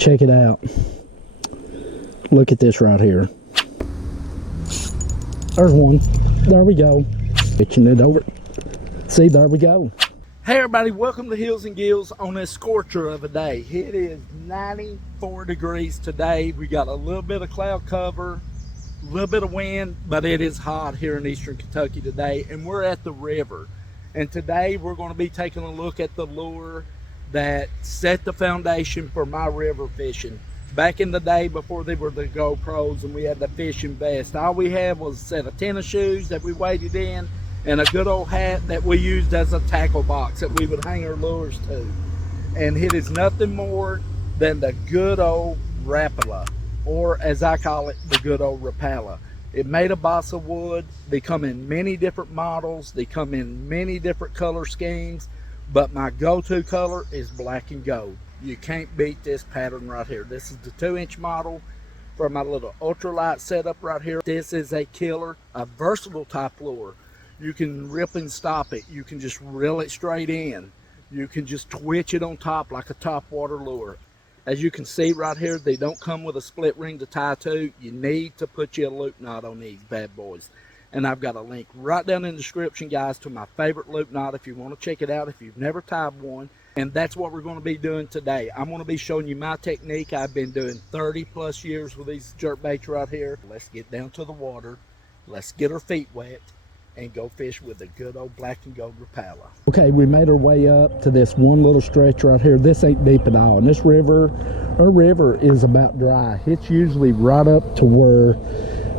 Check it out. Look at this right here. There's one. There we go. Pitching it over. See, there we go. Hey everybody, welcome to Hills and Gills on this scorcher of a day. It is 94 degrees today. We got a little bit of cloud cover, a little bit of wind, but it is hot here in eastern Kentucky today, and we're at the river. And today we're going to be taking a look at the lure that set the foundation for my river fishing. Back in the day before they were the GoPros and we had the fishing vest, all we had was a set of tennis shoes that we waded in and a good old hat that we used as a tackle box that we would hang our lures to. And it is nothing more than the good old rapala, or as I call it, the good old rapala. It made of balsa wood. They come in many different models. They come in many different color schemes, but my go-to color is black and gold. You can't beat this pattern right here. This is the 2-inch model for my little ultralight setup right here. This is a killer, a versatile type lure. You can rip and stop it. You can just reel it straight in. You can just twitch it on top like a top water lure. As you can see right here, they don't come with a split ring to tie to. You need to put you a loop knot on these bad boys. And I've got a link right down in the description, guys, to my favorite loop knot if you want to check it out if you've never tied one. And that's what we're going to be doing today. I'm going to be showing you my technique. I've been doing 30 plus years with these jerkbaits right here. Let's get down to the water. Let's get our feet wet and go fish with the good old black and gold rapala. Okay, we made our way up to this one little stretch right here. This ain't deep at all. And this river, our river is about dry. It's usually right up to where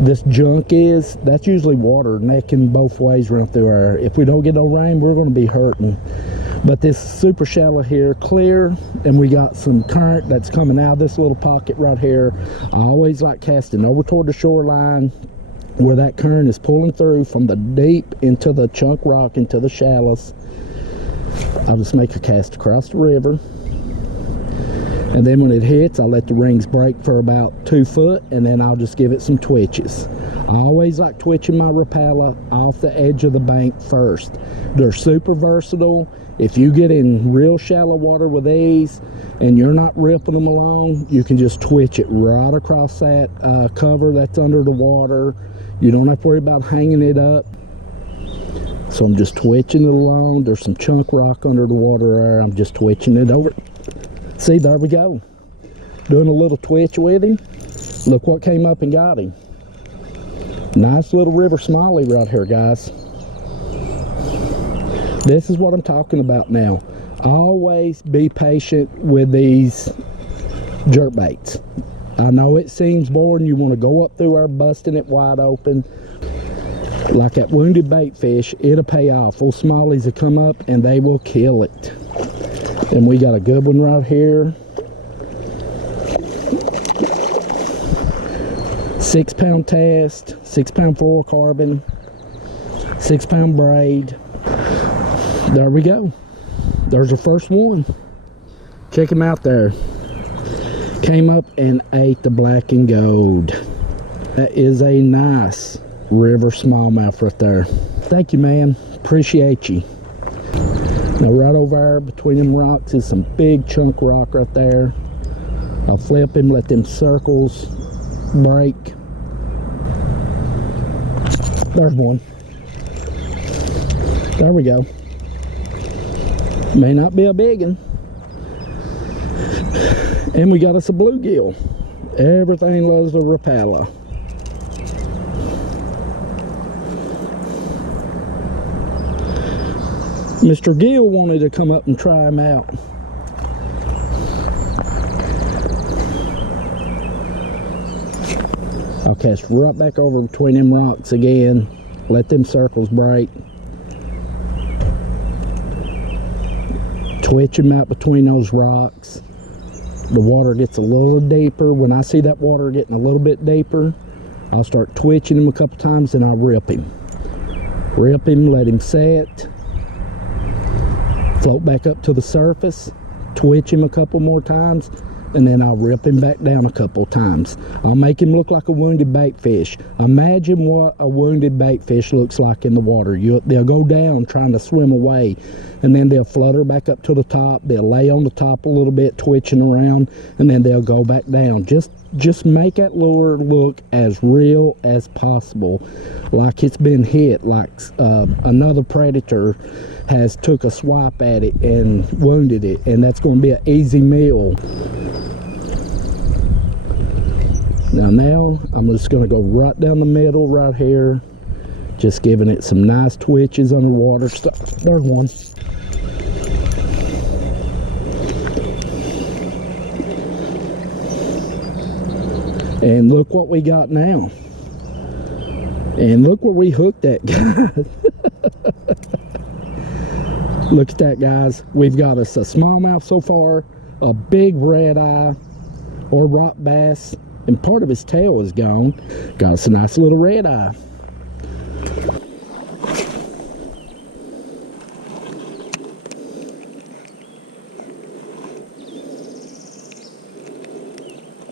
this junk is. That's usually water necking both ways run through our. If we don't get no rain, we're going to be hurting. But this is super shallow here, clear, and we got some current that's coming out of this little pocket right here. I always like casting over toward the shoreline where that current is pulling through from the deep into the chunk rock into the shallows. I'll just make a cast across the river, and then when it hits, I'll let the rings break for about 2 foot, and then I'll just give it some twitches. I always like twitching my rapala off the edge of the bank first. They're super versatile. If you get in real shallow water with these and you're not ripping them along, you can just twitch it right across that cover that's under the water. You don't have to worry about hanging it up. So I'm just twitching it along. There's some chunk rock under the water there. I'm just twitching it over. See, there we go. Doing a little twitch with him. Look what came up and got him. Nice little river smalley right here, guys. This is what I'm talking about now. Always be patient with these jerkbaits. I know it seems boring. You want to go up through there busting it wide open. Like that wounded bait fish, it'll pay off. Those smallies will come up and they will kill it. And we got a good one right here. 6-pound test, 6-pound fluorocarbon, 6-pound braid. There we go. There's the first one. Check him out there. Came up and ate the black and gold. That is a nice river smallmouth right there. Thank you, man. Appreciate you. Now right over there between them rocks is some big chunk rock right there. I'll flip him, let them circles break. There's one. There we go. May not be a big one. And we got us a bluegill. Everything loves the rapala. Mr. Gill wanted to come up and try him out. I'll cast right back over between them rocks again. Let them circles break. Twitch him out between those rocks. The water gets a little deeper. When I see that water getting a little bit deeper, I'll start twitching him a couple times and I'll rip him. Rip him, let him set. Float back up to the surface. Twitch him a couple more times. and then I'll rip him back down a couple times. I'll make him look like a wounded bait fish. Imagine what a wounded bait fish looks like in the water. They'll go down trying to swim away, and then they'll flutter back up to the top. They'll lay on the top a little bit, twitching around, and then they'll go back down. Just make that lure look as real as possible, like it's been hit, like another predator has took a swipe at it and wounded it, and that's going to be an easy meal. Now I'm just going to go right down the middle right here, just giving it some nice twitches underwater. There's one. And look what we got now. And look where we hooked that guy. Look at that, guys. We've got us a smallmouth so far, a big red eye or rock bass, and part of his tail is gone. Got us a nice little red eye.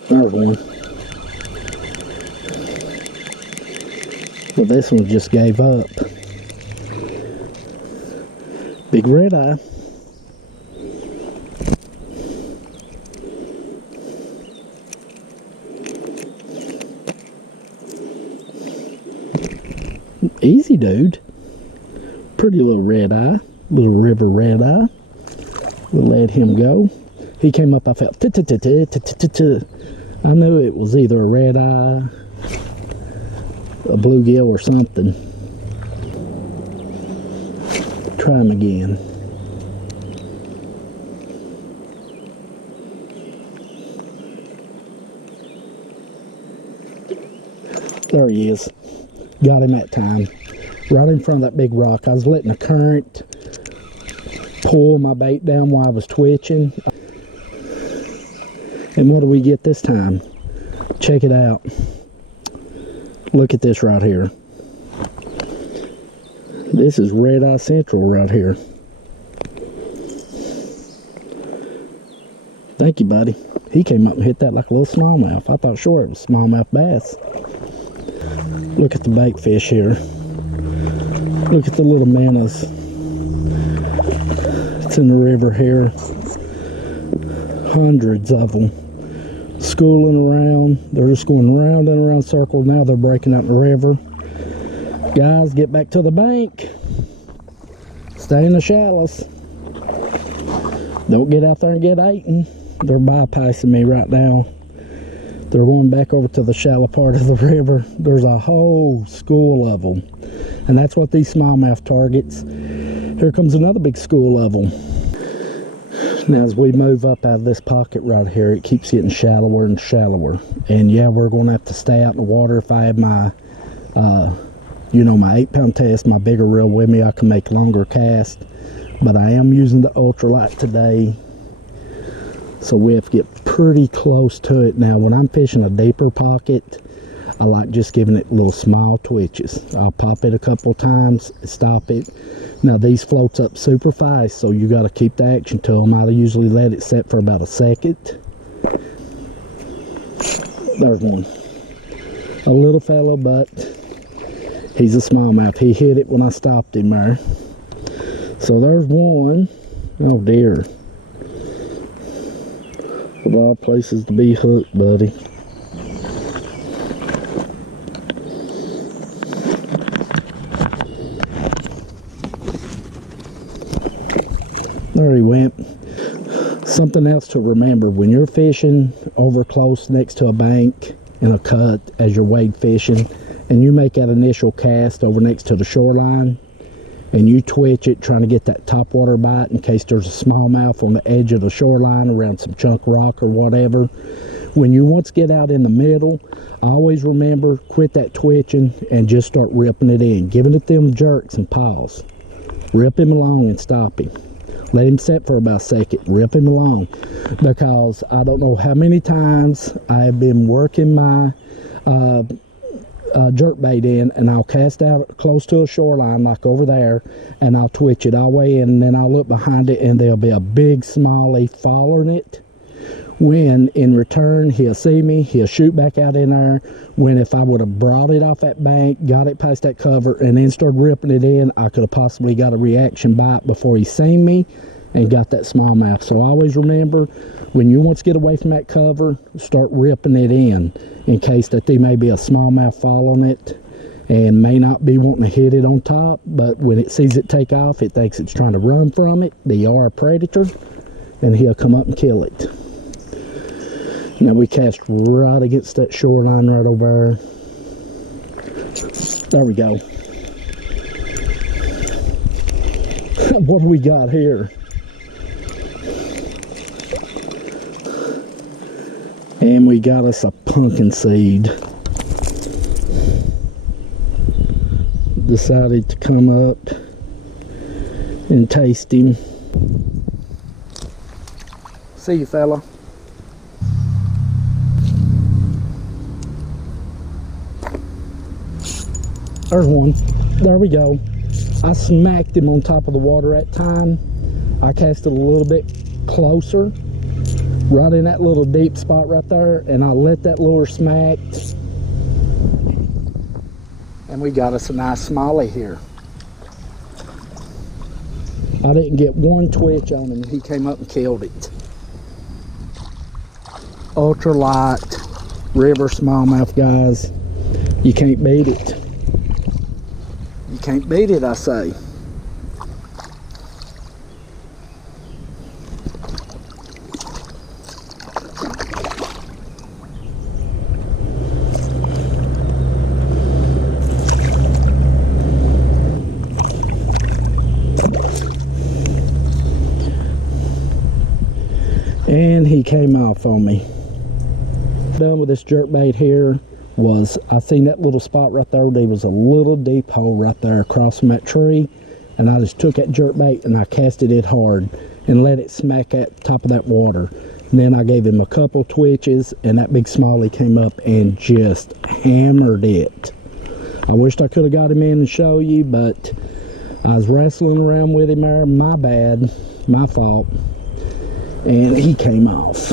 There's one. But this one just gave up. Big red eye. Easy, dude. Pretty little red eye. Little river red eye. We'll let him go. He came up, I felt I knew it was either a red eye, a bluegill, or something. Try him again. There he is. Got him that time. Right in front of that big rock. I was letting the current pull my bait down while I was twitching. And what do we get this time? Check it out. Look at this right here. This is Red Eye Central right here. Thank you, buddy. He came up and hit that like a little smallmouth. I thought sure it was smallmouth bass. Look at the bait fish here. Look at the little minnows. It's in the river here. Hundreds of them. Schooling around. They're just going round and around circles. Now they're breaking out in the river. Guys, get back to the bank. Stay in the shallows. Don't get out there and get eaten. They're bypassing me right now. They're going back over to the shallow part of the river. There's a whole school of them. And that's what these smallmouth targets. Here comes another big school of them. Now as we move up out of this pocket right here, it keeps getting shallower and shallower. And yeah, we're going to have to stay out in the water. If I have my, you know, my 8-pound test, my bigger reel with me, I can make longer casts. But I am using the ultralight today. So we have to get pretty close to it. Now when I'm fishing a deeper pocket, I like just giving it little small twitches. I'll pop it a couple times, stop it. Now these floats up super fast, so you got to keep the action to them. I usually let it set for about a second. There's one. A little fellow, but he's a smallmouth. He hit it when I stopped him there. So there's one. Oh dear. Of all places to be hooked, buddy. There he went. Something else to remember, when you're fishing over close next to a bank in a cut as you're wade fishing, and you make that initial cast over next to the shoreline, and you twitch it trying to get that topwater bite in case there's a smallmouth on the edge of the shoreline around some chunk rock or whatever. When you once get out in the middle, always remember, quit that twitching and just start ripping it in, giving it them jerks and paws. Rip him along and stop him. Let him set for about a second. Rip him along. Because I don't know how many times I've been working my jerkbait in, and I'll cast out close to a shoreline like over there, and I'll twitch it all the way in, and then I'll look behind it and there'll be a big smallie following it. when in return he'll see me, he'll shoot back out in there. When if I would have brought it off that bank, got it past that cover, and then started ripping it in, I could have possibly got a reaction bite before he seen me and got that smallmouth. So always remember, when you want to get away from that cover, start ripping it in case that there may be a smallmouth following it and may not be wanting to hit it on top, but when it sees it take off, it thinks it's trying to run from it. They are a predator, and he'll come up and kill it. Now we cast right against that shoreline right over there. There we go. What do we got here? And we got us a pumpkin seed. Decided to come up and taste him. See you, fella. There's one. There we go. I smacked him on top of the water that time. I cast it a little bit closer, right in that little deep spot right there, and I let that lure smack. And we got us a nice smallie here. I didn't get one twitch on him. He came up and killed it. Ultralight river smallmouth, guys. You can't beat it. You can't beat it, I say. And he came off on me. Done with this jerkbait here was, I seen that little spot right there. There was a little deep hole right there across from that tree, and I just took that jerkbait and I casted it hard and let it smack at the top of that water. And then I gave him a couple twitches, and that big smallie came up and just hammered it. I wished I could have got him in and show you, but I was wrestling around with him there. My bad, my fault. And he came off.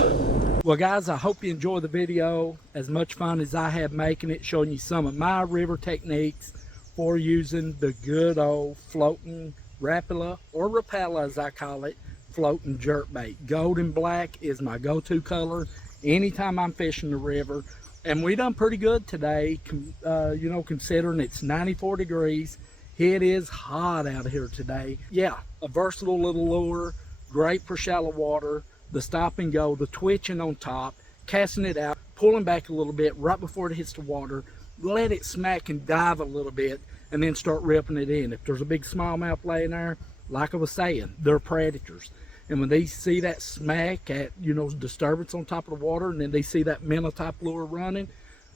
Well, guys, I hope you enjoy the video. As much fun as I had making it, showing you some of my river techniques for using the good old floating rapala, or rapala as I call it, floating jerkbait. Gold and black is my go-to color anytime I'm fishing the river. And we done pretty good today, you know, considering it's 94 degrees. It is hot out here today. Yeah, a versatile little lure. Great for shallow water, the stop and go, the twitching on top, casting it out, pulling back a little bit right before it hits the water, let it smack and dive a little bit, and then start ripping it in. If there's a big smallmouth laying there, like I was saying, they're predators. And when they see that smack at, you know, disturbance on top of the water, and then they see that minnow type lure running,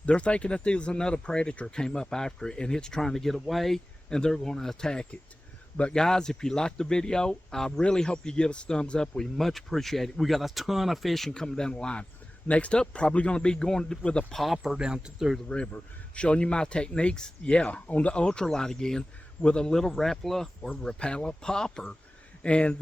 they're thinking that there's another predator came up after it, and it's trying to get away, and they're going to attack it. But guys, if you liked the video, I really hope you give us a thumbs up. We much appreciate it. We got a ton of fishing coming down the line. Next up, probably going to be going with a popper down through the river, showing you my techniques, yeah, on the ultralight again, with a little rapala or rapala popper. And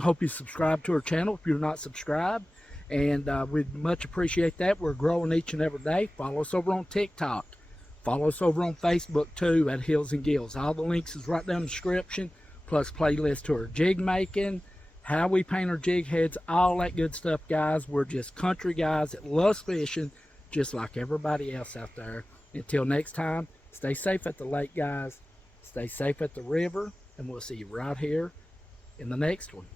hope you subscribe to our channel if you're not subscribed. And we'd much appreciate that. We're growing each and every day. Follow us over on TikTok. Follow us over on Facebook too at Hills and Gills. All the links is right down in the description, plus playlist to our jig making, how we paint our jig heads, all that good stuff, guys. We're just country guys that loves fishing just like everybody else out there. Until next time, stay safe at the lake, guys. Stay safe at the river, and we'll see you right here in the next one.